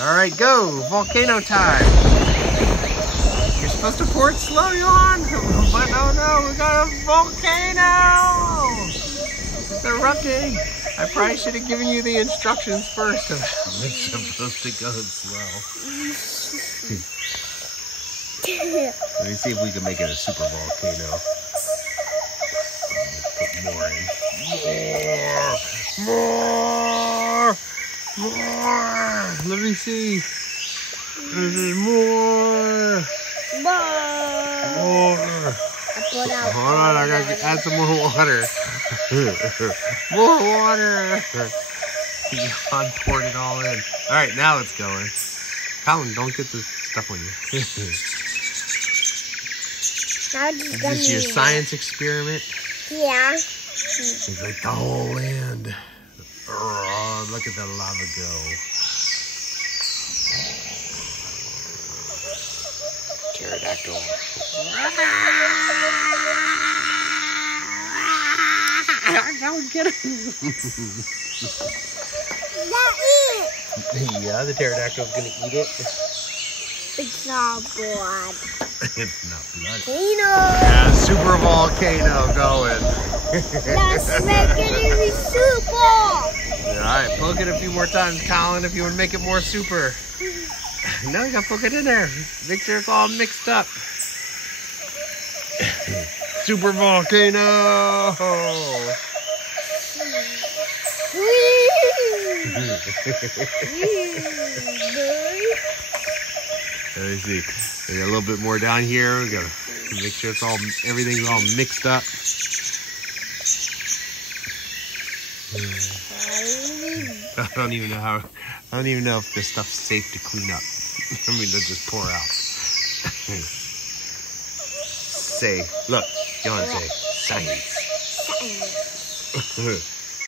All right, go. Volcano time. You're supposed to pour it slow, Johan. But oh no, we got a volcano. It's erupting. I probably should have given you the instructions first. It's supposed to go slow. Let me see if we can make it a super volcano. Put more in. More. Let me see. More. Hold on, I gotta add some more water. More water. Johan poured it all in. All right, now it's going. Colin, don't get the stuff on you. Is this your science experiment? Yeah. It's like the whole land. Oh, look at the lava go. Pterodactyl. Don't get it. Yeah, the pterodactyl's gonna eat it. It's not blood. It's not blood. Volcano. Yeah, super volcano going. Let's make it really super. Alright, poke it a few more times, Colin, if you want to make it more super. No, you gotta poke it in there. Make sure it's all mixed up. Super volcano! Let me see. We got a little bit more down here. We gotta make sure it's all, everything's all mixed up. I don't even know if this stuff's safe to clean up. I mean, they'll just pour out. Say, look, you want to say science.